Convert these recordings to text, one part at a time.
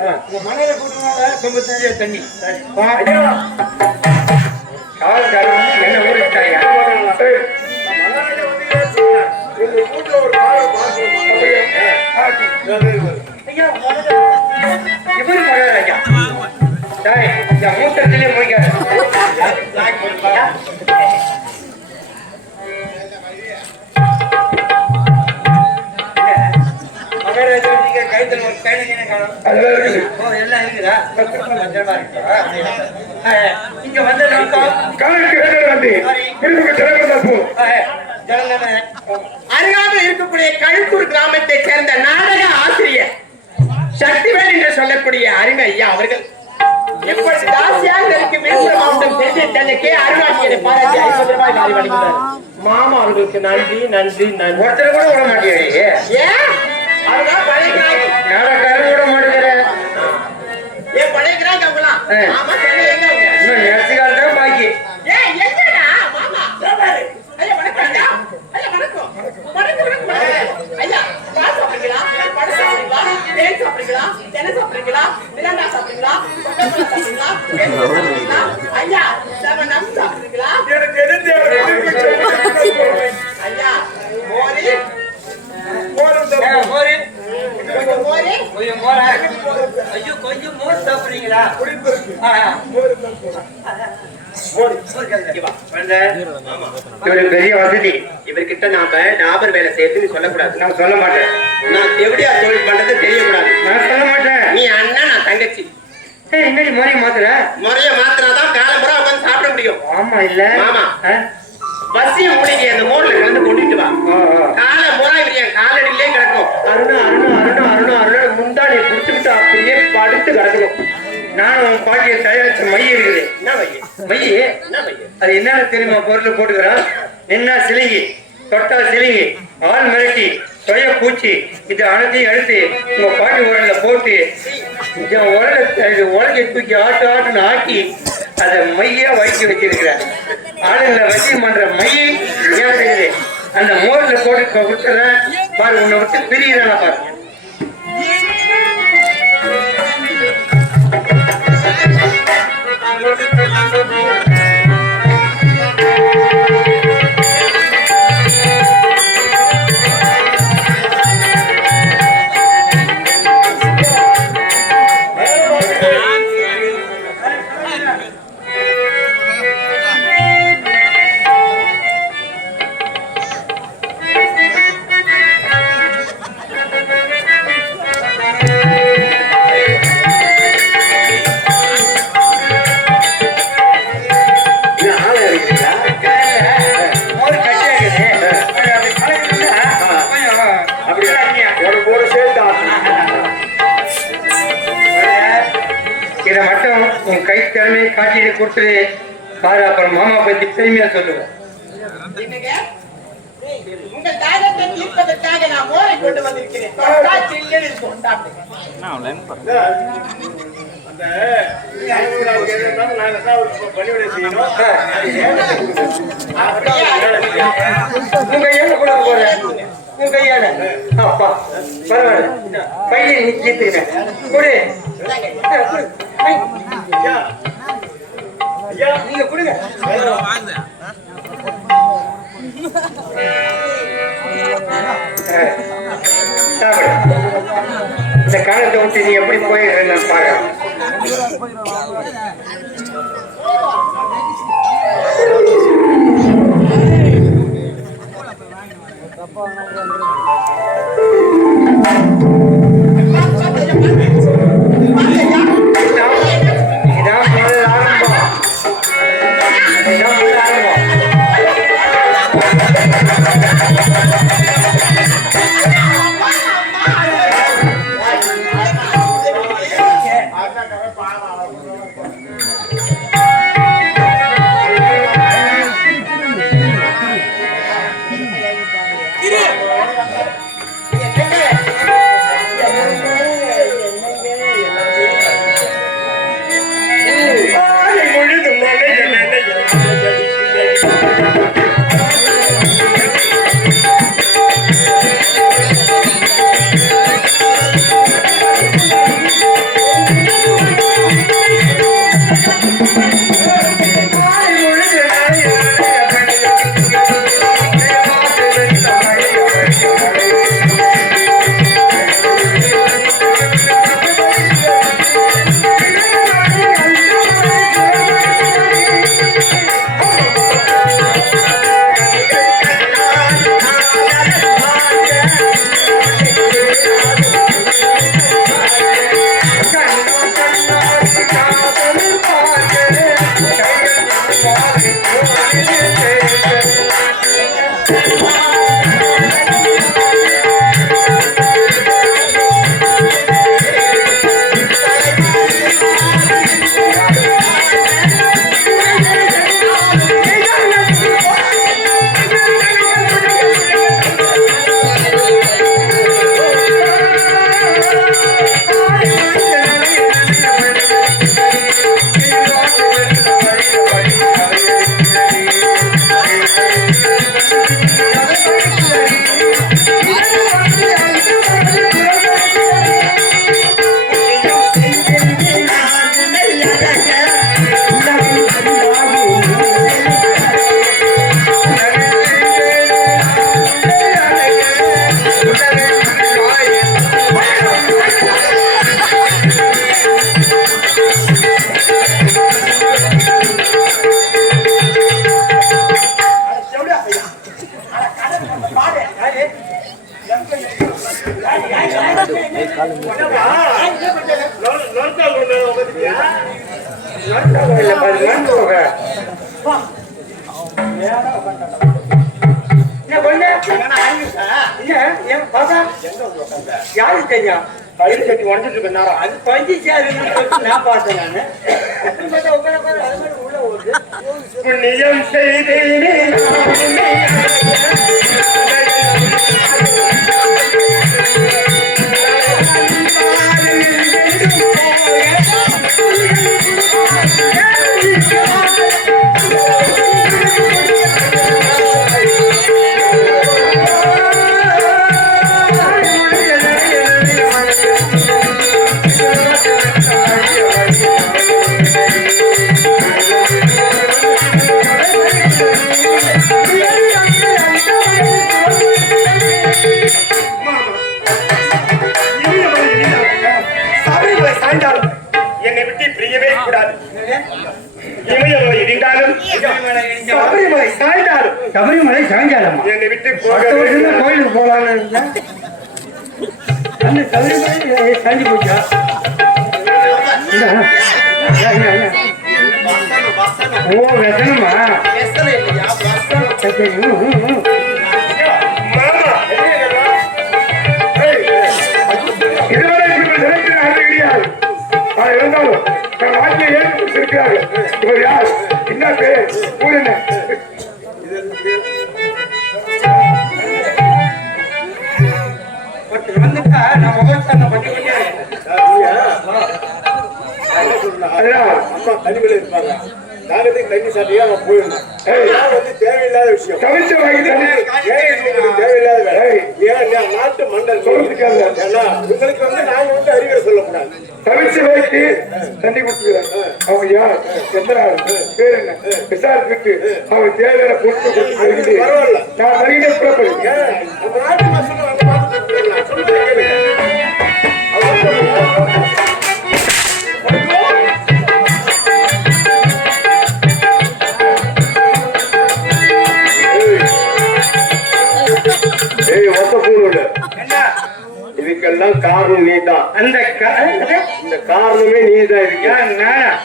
உங்க மனையில கூட்டுவாங்க சொம்பு தண்ணி. என்ன இவரு மகாராஜா மூத்தத்திலே மகாராஜா நீங்க கைத்தல் ஒரு கைதல் காணும் அதெல்லாம் இருக்குது. ஓ எல்லாம் இருக்குதா? மஞ்சளா இருக்கா. ஆ, இங்க வந்த நோக்கம் காலுக்கு வேலை வந்து விருதுக்கு திறமை தப்பு ஆ, ஜனங்கன அருகாமல் இருக்கக்கூடிய கழுத்தூர் கிராமத்தை சேர்ந்த நாடக ஆசிரியர் சக்திவேல் என்று சொல்லக்கூடிய அருமை ஐயா அவர்கள். விழுப்புரம் மாவட்டம் அருணாட்சியரை பாராட்டி ஐம்பது ரூபாய் வழங்குகிறார். மாமா அவர்களுக்கு நன்றி நன்றி நன்றி. ஒருத்தர் கூட விட ஏன்? அதுதான் இன்னும் நேரத்துக்கால் தான் பாக்கி. ஐயா ஐயா கொஞ்சம் மோரி சாப்பிடுறீங்களா. வந்த. இவருக்கு பெரிய வசதி. இவர்கிட்ட நாம டாபர் வேலை செய்யறதுன்னு சொல்லக்கூடாது. நான் சொல்ல மாட்டேன். நான் எப்படியா தொழில் பண்றது தெரியக்கூடாது. நான் சொல்ல மாட்டேன். நீ அண்ணன் நான் தங்கச்சி. என்னடி மோரி மாத்துற? முறைய மாத்தினாதான் காலம்புறம் உட்காந்து சாப்பிட முடியும். ஆமா இல்ல. ஆமா. பஸ்ஸிய மூலிகை அந்த மோர்ல கலந்து கொண்டுட்டு வா ஆ, ஆ. காலை முறை இவர் என் காலடியிலே கிடக்கும். அருணா அருணா அருணா அருணா அருணா முந்தானை குடிச்சுக்கிட்டு அப்படியே படுத்து கிடக்கணும். நானும் உன் பாட்டியை தயாரிச்ச மைய இருக்குது என்ன பையன் மைய? என்ன அது என்ன தெரியுமா பொருள் போட்டுக்கிறான் என்ன சிலிங்கி தொட்டா சிலிங்கி ஆள் மிரட்டி சொய பூச்சி இது அனைத்தையும் எடுத்து உங்க பாட்டி உரல்ல போட்டு என் உரலை இது உலகை தூக்கி ஆட்டு ஆட்டுன்னு ஆக்கி அதை மையா வயிற்று வச்சிருக்கிறேன் ஆளுங்களை வசியம் பண்ற மையை ஏன் அந்த மோரில் போட்டு கொடுத்துறேன் பாரு உன்னை விட்டு பிரியிறான பாரு. கை திறமையை காட்டிட்டு கொடுத்துரு பாரு அப்புறம் மாமா பத்தி பெருமையா சொல்லுவேன் என்னங்க? உங்கள் தாகத்தை தீர்ப்பதற்காக நான் மோரை கொண்டு வந்திருக்கிறேன். கூட போறேன். உன் கையால. அப்பா பரவாயில்ல. பையன். ஐ, ஐயா ஐயா நீங்க கொடுங்க ஆ, சாப்பிடு. இந்த காலத்தை விட்டு நீ எப்படி போயிடுறேன்னு நான் பாக்கிறேன் என்ன? ஏன் பாப்பா? யாருக்கு தெரியும்? பயிர் கட்டி உடைஞ்சிட்டு இருக்க நேரம். அது பஞ்சு சொல்லிட்டு நான் பார்த்தேன் நானு. அப்புறம் பார்த்தா சாய்ந்தாலும் சபரிமலை சாயங்காலமா? என்னை விட்டு. கோயிலுக்கு போகலான்னு இருந்தேன். அந்த சபரிமலை சாஞ்சி போச்சா. ஓ வெசனமா? இதுவரை இருந்தாலும் நான் வாழ்க்கையை ஏற்படுத்திருக்கிறார்கள் இவர் யார்? என்ன பேர்? அம்மா தனிமையில இருப்பாங்க. நாகத்துக்கு தண்ணி சாப்பிட்டே அவன் போயிருந்தான் நான் வந்து தேவையில்லாத விஷயம். உங்களுக்கு தேவையில்லாத வேலை. ஏன் நான் நாட்டு மண்டல். ஏன்னா உங்களுக்கு வந்து நாங்க வந்து அறிவுரை சொல்லக்கூடாது தவிச்ச வாய்க்கு தண்ணி கொடுத்துக்கிறாங்க அவங்க யார்? எந்த நாள் பேர் என்ன? விசாரிச்சுட்டு அவங்க தேவையான பொருட்கள் பரவாயில்ல. நான் வருகிறேன் புறப்படுங்க நம்ம நாட்டு மசூல்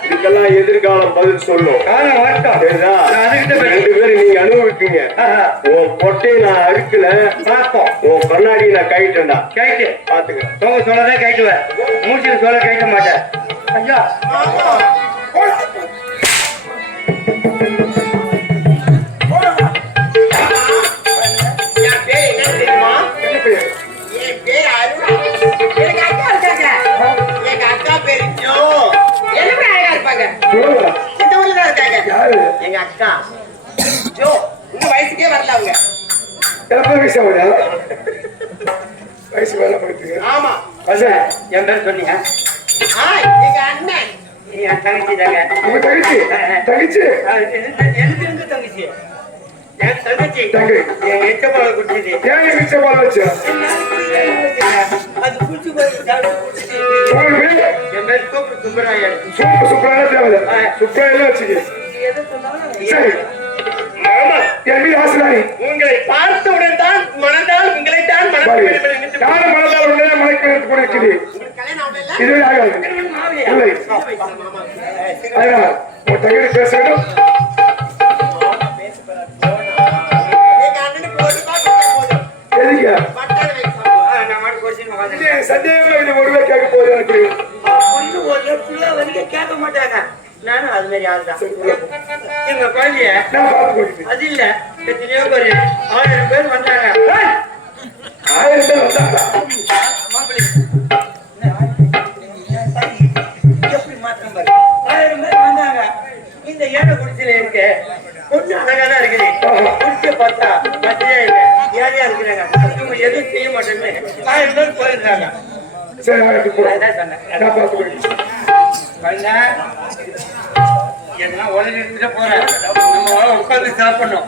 இதுக்கெல்லாம் எதிர்காலம் பதில் சொல்லும். ரெண்டு பேரும் நீங்க அனுபவிப்பீங்க. ஆஹா, உன் பொட்டையை நான் அறுக்கல. பார்ப்போம். உன் கண்ணாடியை நான் கைட்டேன்டா கேட்டு. பாத்துக்க தூங்க சொல்லதான் கேட்டுவேன். மூச்சுக்கு சொல்ல கேட்க மாட்டேன். ஐயா, தங்கச்சி தாங்க. உங்க தங்கச்சி? தங்கச்சி? ஆ, எனக்கு இருந்து தங்கச்சி. என் தங்கச்சி. தங்கை. என் எச்ச பாலை குடிச்சது. ஏன் மிச்ச பால் வச்சு? அது குடிச்சு என் பேர் சூப்பர் சுப்பராயன். சூப்பர் சூப்பரான தேவை சுப்பராயெல்லாம் வச்சுக்க. சரி. மாமா என் மீது ஆசைதானி உங்களை பார்த்தவுடன் தான் மனதால் உங்களை தான் மனதால் உடனே மலைக்கு எடுத்து இதுவே ஆகாது இல்லை அதனால் உன் தங்கை பேச வேண்டும் எதுங்க சந்தேகமா இது ஒருவே கேட்க போகுது எனக்கு கேட்க மாட்டாங்க நானும் அது மாதிரி எங்க அது இல்ல எத்தனையோ பேரு ஆயிரம் பேர் வந்தாங்க. ஆயிரம் பேர் ஏழை குடிசையில இருக்கு பொண்ணு அழகா தான் இருக்குது. குடிச்ச பார்த்தா மத்தியா இல்ல. ஏழையா இருக்கிறாங்க. இவங்க எதுவும் செய்ய மாட்டேன்னு ஆயிரம் பேர் போயிருந்தாங்க எதனா உடனே எடுத்துட்டு போறேன். நம்ம உட்காந்து சாப்பிடணும்.